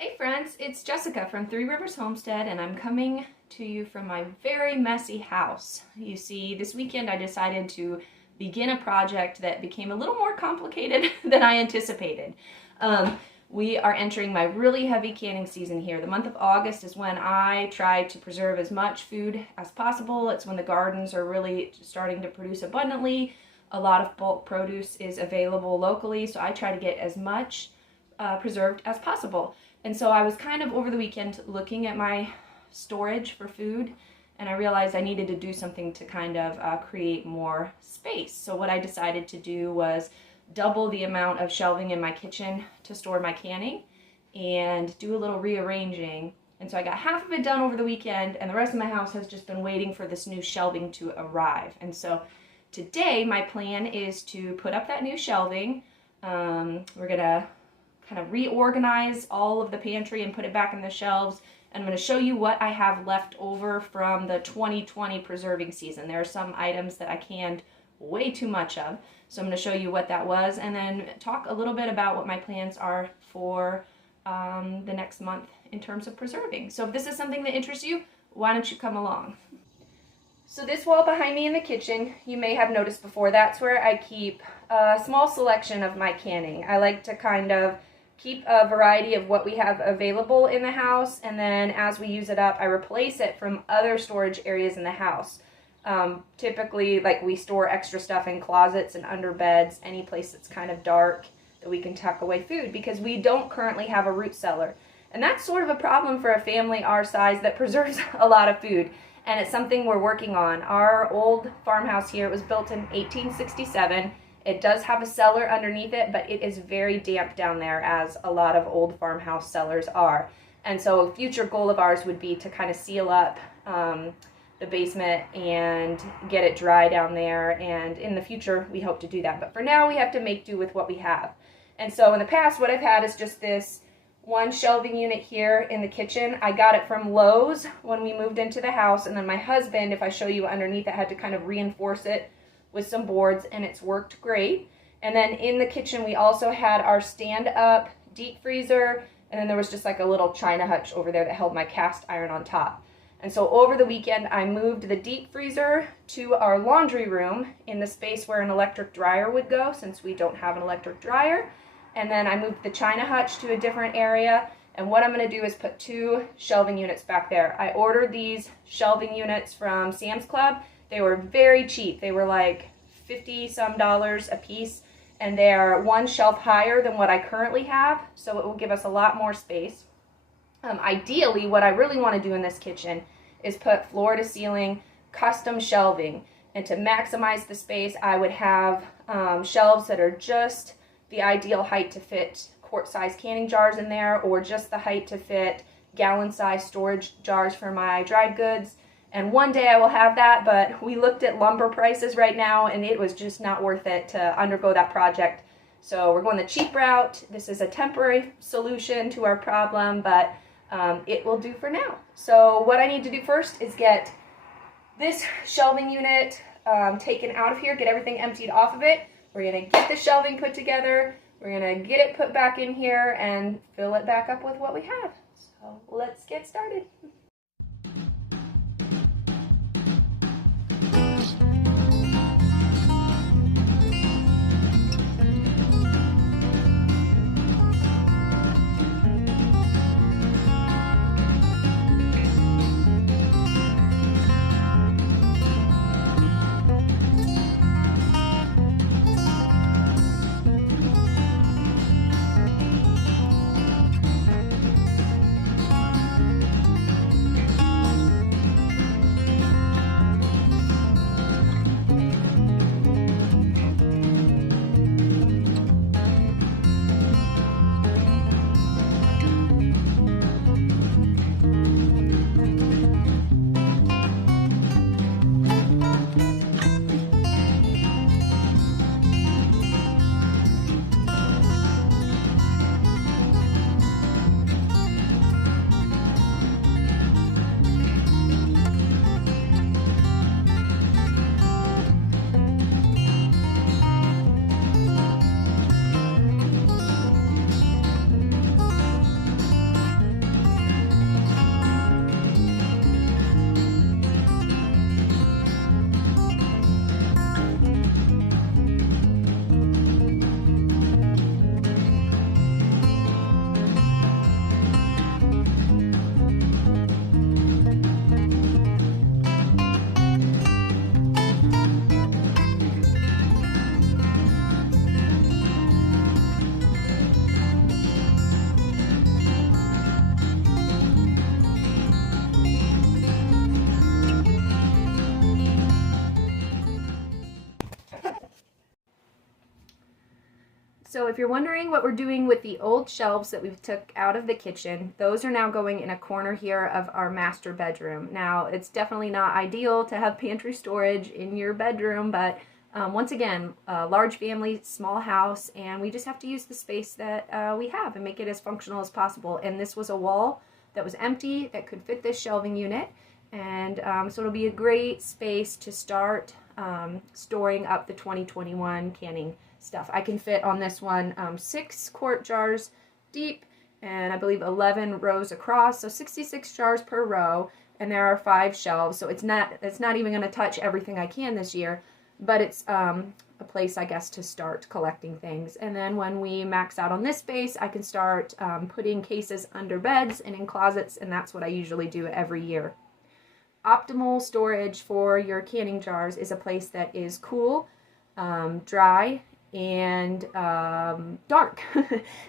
Hey friends, it's Jessica from Three Rivers Homestead, and I'm coming to you from my very messy house. You see, this weekend I decided to begin a project that became a little more complicated than I anticipated. We are entering my really heavy canning season here. The month of August is when I try to preserve as much food as possible. It's when the gardens are really starting to produce abundantly. A lot of bulk produce is available locally, so I try to get as much preserved as possible. And so I was kind of over the weekend looking at my storage for food, and I realized I needed to do something to kind of create more space. So what I decided to do was double the amount of shelving in my kitchen to store my canning and do a little rearranging. And so I got half of it done over the weekend, and the rest of my house has just been waiting for this new shelving to arrive. And so today my plan is to put up that new shelving. We're gonna kind of reorganize all of the pantry and put it back in the shelves. And I'm going to show you what I have left over from the 2020 preserving season. There are some items that I canned way too much of, so I'm going to show you what that was, and then talk a little bit about what my plans are for the next month in terms of preserving. So if this is something that interests you, why don't you come along? So this wall behind me in the kitchen, you may have noticed before, that's where I keep a small selection of my canning. I like to kind of keep a variety of what we have available in the house, and then as we use it up, I replace it from other storage areas in the house. Typically, like, we store extra stuff in closets and under beds, any place that's kind of dark that we can tuck away food, because we don't currently have a root cellar. And that's sort of a problem for a family our size that preserves a lot of food, and it's something we're working on. Our old farmhouse here, it was built in 1867. It does have a cellar underneath it, but it is very damp down there, as a lot of old farmhouse cellars are. And so a future goal of ours would be to kind of seal up the basement and get it dry down there, and in the future we hope to do that. But for now we have to make do with what we have. And so in the past what I've had is just this one shelving unit here in the kitchen. I got it from Lowe's when we moved into the house, and then my husband, if I show you underneath it, had to kind of reinforce it with some boards, and it's worked great. And then in the kitchen we also had our stand-up deep freezer, and then there was just like a little china hutch over there that held my cast iron on top. And so over the weekend I moved the deep freezer to our laundry room in the space where an electric dryer would go, since we don't have an electric dryer. And then I moved the china hutch to a different area, and what I'm going to do is put two shelving units back there. I ordered these shelving units from Sam's Club. They were very cheap. They were like $50-some a piece, and they are one shelf higher than what I currently have, so it will give us a lot more space. Ideally, what I really want to do in this kitchen is put floor-to-ceiling custom shelving, and to maximize the space I would have shelves that are just the ideal height to fit quart-sized canning jars in there, or just the height to fit gallon-sized storage jars for my dried goods. And one day I will have that, but we looked at lumber prices right now, and it was just not worth it to undergo that project. So we're going the cheap route. This is a temporary solution to our problem, but it will do for now. So what I need to do first is get this shelving unit taken out of here, get everything emptied off of it. We're going to get the shelving put together. We're going to get it put back in here and fill it back up with what we have. So let's get started. So if you're wondering what we're doing with the old shelves that we took out of the kitchen, those are now going in a corner here of our master bedroom. Now, it's definitely not ideal to have pantry storage in your bedroom, but once again, large family, small house, and we just have to use the space that we have and make it as functional as possible. And this was a wall that was empty that could fit this shelving unit, and so it'll be a great space to start storing up the 2021 canning stuff. I can fit on this one 6 quart jars deep, and I believe 11 rows across, so 66 jars per row, and there are 5 shelves, so it's not even going to touch everything I can this year, but it's a place, I guess, to start collecting things. And then when we max out on this space, I can start putting cases under beds and in closets, and that's what I usually do every year. Optimal storage for your canning jars is a place that is cool, dry, and dark.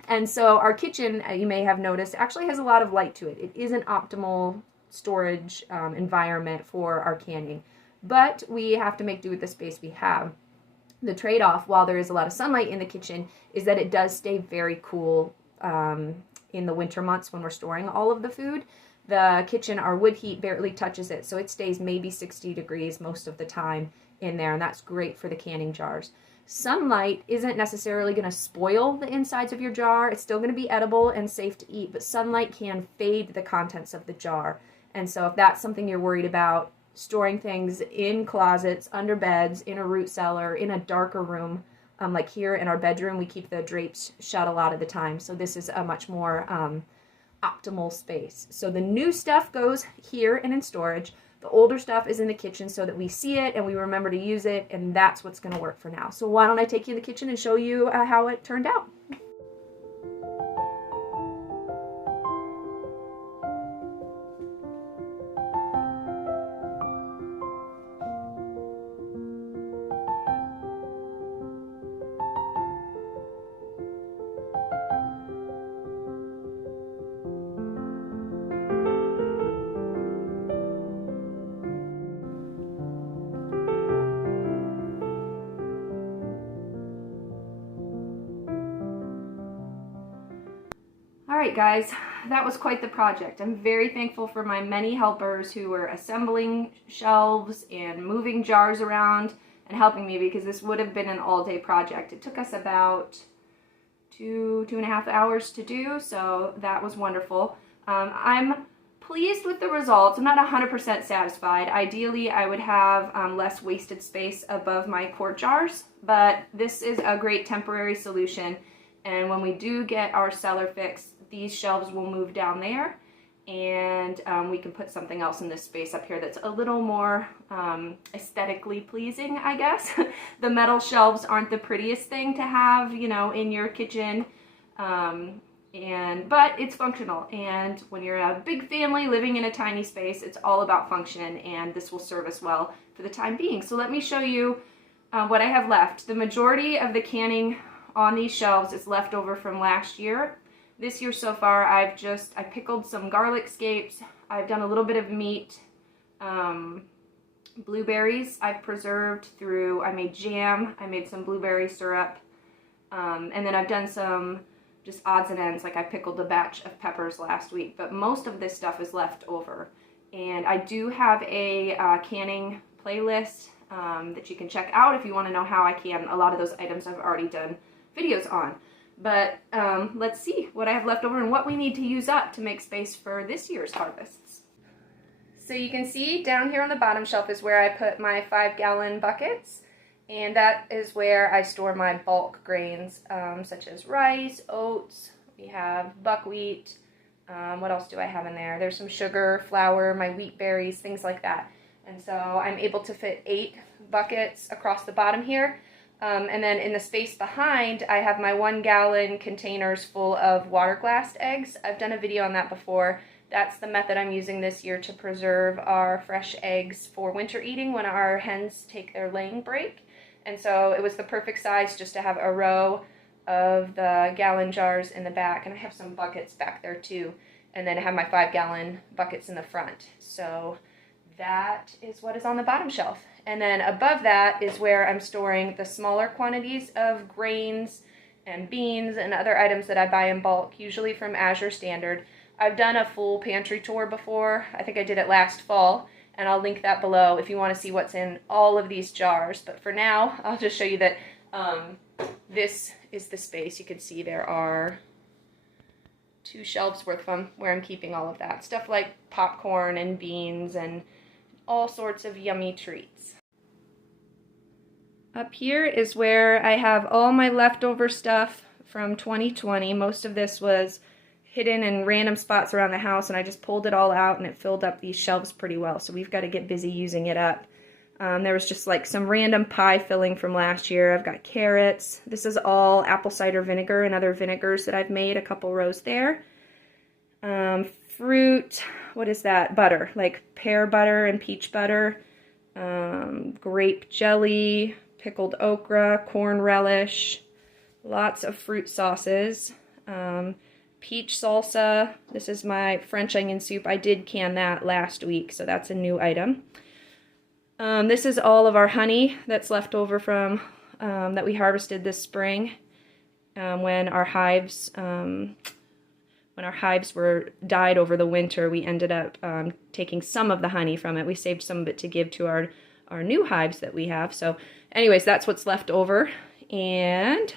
And so our kitchen, you may have noticed, actually has a lot of light to it. It is an optimal storage environment for our canning, but we have to make do with the space we have. The trade-off, while there is a lot of sunlight in the kitchen, is that it does stay very cool in the winter months when we're storing all of the food. The kitchen, our wood heat barely touches it, so it stays maybe 60 degrees most of the time in there, and that's great for the canning jars. Sunlight isn't necessarily going to spoil the insides of your jar. It's still going to be edible and safe to eat, but sunlight can fade the contents of the jar. And so if that's something you're worried about, storing things in closets, under beds, in a root cellar, in a darker room, like here in our bedroom, we keep the drapes shut a lot of the time, so this is a much more optimal space. So the new stuff goes here and in storage. The older stuff is in the kitchen so that we see it and we remember to use it, and that's what's going to work for now. So why don't I take you in the kitchen and show you how it turned out. Alright guys, that was quite the project. I'm very thankful for my many helpers who were assembling shelves and moving jars around and helping me, because this would have been an all-day project. It took us about 2.5 hours to do, so that was wonderful. I'm pleased with the results. I'm not 100% satisfied. Ideally, I would have less wasted space above my quart jars, but this is a great temporary solution. And when we do get our cellar fixed, these shelves will move down there, and we can put something else in this space up here that's a little more aesthetically pleasing, I guess. The metal shelves aren't the prettiest thing to have, you know, in your kitchen, but it's functional. And when you're a big family living in a tiny space, it's all about function, and this will serve us well for the time being. So let me show you what I have left. The majority of the canning on these shelves is left over from last year. This year so far, I pickled some garlic scapes. I've done a little bit of meat. Blueberries I've preserved through, I made jam, I made some blueberry syrup, and then I've done some just odds and ends, like I pickled a batch of peppers last week, but most of this stuff is left over. And I do have a canning playlist that you can check out if you want to know how I can. A lot of those items I've already done videos on. But let's see what I have left over and what we need to use up to make space for this year's harvests. So you can see down here on the bottom shelf is where I put my 5-gallon buckets, and that is where I store my bulk grains, such as rice, oats, we have buckwheat, what else do I have in there? There's some sugar, flour, my wheat berries, things like that. And so I'm able to fit 8 buckets across the bottom here. And then in the space behind, I have my 1-gallon containers full of water glassed eggs. I've done a video on that before. That's the method I'm using this year to preserve our fresh eggs for winter eating when our hens take their laying break. And so it was the perfect size just to have a row of the gallon jars in the back, and I have some buckets back there too. And then I have my 5-gallon buckets in the front. So that is what is on the bottom shelf. And then above that is where I'm storing the smaller quantities of grains and beans and other items that I buy in bulk, usually from Azure Standard. I've done a full pantry tour before. I think I did it last fall, and I'll link that below if you want to see what's in all of these jars. But for now, I'll just show you that this is the space. You can see there are 2 shelves worth from where I'm keeping all of that. Stuff like popcorn and beans and all sorts of yummy treats. Up here is where I have all my leftover stuff from 2020. Most of this was hidden in random spots around the house, and I just pulled it all out and it filled up these shelves pretty well, so we've got to get busy using it up. There was just like some random pie filling from last year. I've got carrots. This is all apple cider vinegar and other vinegars that I've made, a couple rows there. Fruit, what is that? Butter, like pear butter and peach butter, grape jelly, pickled okra, corn relish, lots of fruit sauces, peach salsa. This is my French onion soup. I did can that last week, so that's a new item. This is all of our honey that's left over from that we harvested this spring when our hives were died over the winter. We ended up taking some of the honey from it. We saved some of it to give to our new hives that we have. So anyways, that's what's left over. And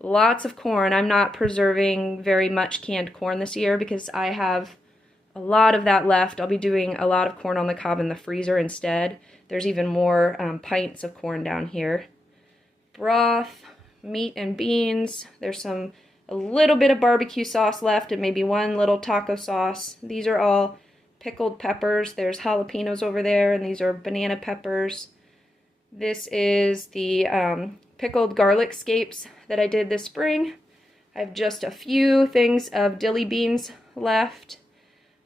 lots of corn. I'm not preserving very much canned corn this year because I have a lot of that left. I'll be doing a lot of corn on the cob in the freezer instead. There's even more pints of corn down here. Broth, meat and beans. There's a little bit of barbecue sauce left and maybe one little taco sauce. These are all pickled peppers. There's jalapenos over there, and these are banana peppers. This is the pickled garlic scapes that I did this spring. I have just a few things of dilly beans left.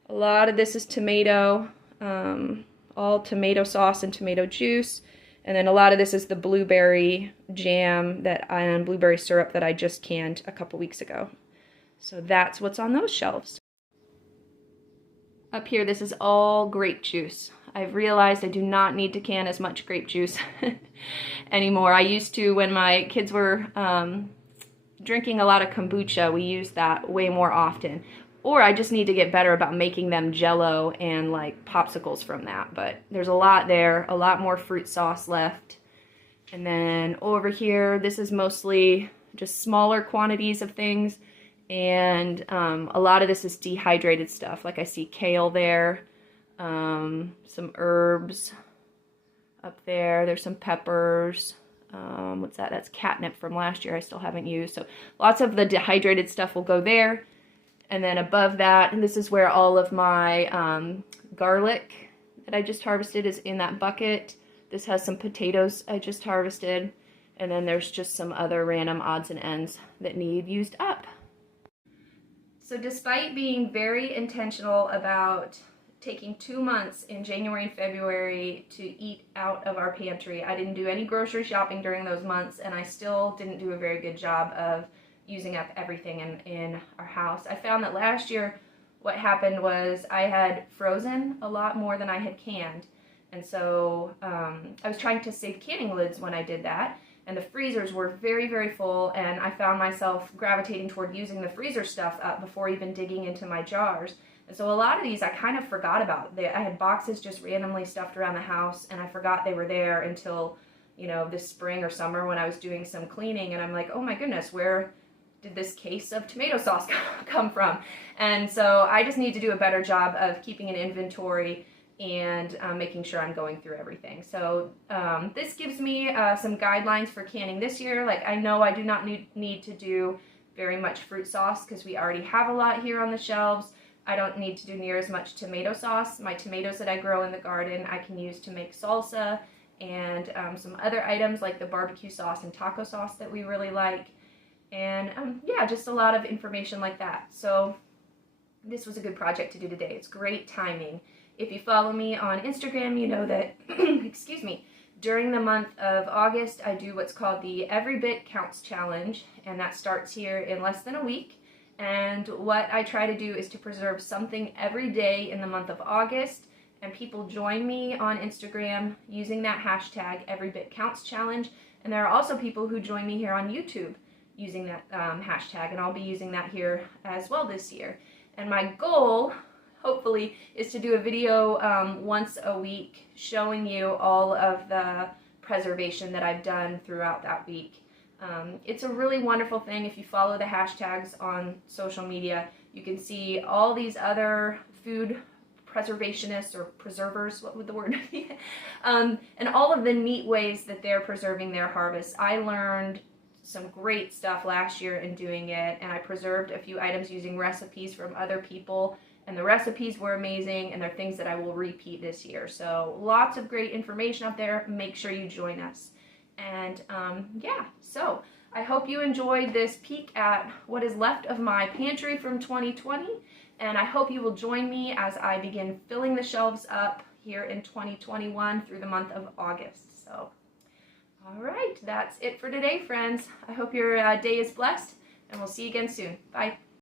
A lot of this is tomato, all tomato sauce and tomato juice. And then a lot of this is the blueberry jam and blueberry syrup that I just canned a couple weeks ago. So that's what's on those shelves. Up here, this is all grape juice. I've realized I do not need to can as much grape juice anymore. I used to, when my kids were drinking a lot of kombucha, we used that way more often. Or I just need to get better about making them Jell-O and like popsicles from that. But there's a lot there, a lot more fruit sauce left. And then over here, this is mostly just smaller quantities of things. And a lot of this is dehydrated stuff. Like I see kale there, some herbs up there. There's some peppers. What's that? That's catnip from last year I still haven't used. So lots of the dehydrated stuff will go there. And then above that, and this is where all of my garlic that I just harvested is in that bucket. This has some potatoes I just harvested. And then there's just some other random odds and ends that need used up. So despite being very intentional about taking 2 months in January and February to eat out of our pantry, I didn't do any grocery shopping during those months, and I still didn't do a very good job of using up everything in our house. I found that last year what happened was I had frozen a lot more than I had canned. And so I was trying to save canning lids when I did that. And the freezers were very, very full, and I found myself gravitating toward using the freezer stuff up before even digging into my jars. And so a lot of these I kind of forgot about. I had boxes just randomly stuffed around the house, and I forgot they were there until, you know, this spring or summer when I was doing some cleaning, and I'm like, oh my goodness, where did this case of tomato sauce come from? And so I just need to do a better job of keeping an inventory and making sure I'm going through everything. So this gives me some guidelines for canning this year. Like, I know I do not need to do very much fruit sauce because we already have a lot here on the shelves. I don't need to do near as much tomato sauce. My tomatoes that I grow in the garden I can use to make salsa and some other items like the barbecue sauce and taco sauce that we really like. And yeah, just a lot of information like that. So this was a good project to do today. It's great timing. If you follow me on Instagram, you know that, excuse me, during the month of August, I do what's called the Every Bit Counts Challenge, and that starts here in less than a week. And what I try to do is to preserve something every day in the month of August, and people join me on Instagram using that hashtag Every Bit Counts Challenge. And there are also people who join me here on YouTube using that hashtag, and I'll be using that here as well this year. And my goal, hopefully, is to do a video once a week showing you all of the preservation that I've done throughout that week. It's a really wonderful thing. If you follow the hashtags on social media, you can see all these other food preservationists or preservers, what would the word be? And all of the neat ways that they're preserving their harvest. I learned some great stuff last year in doing it, and I preserved a few items using recipes from other people, and the recipes were amazing, and they're things that I will repeat this year. So lots of great information out there. Make sure you join us. And yeah, so I hope you enjoyed this peek at what is left of my pantry from 2020, and I hope you will join me as I begin filling the shelves up here in 2021 through the month of August. So all right, that's it for today, friends. I hope your day is blessed, and we'll see you again soon. Bye.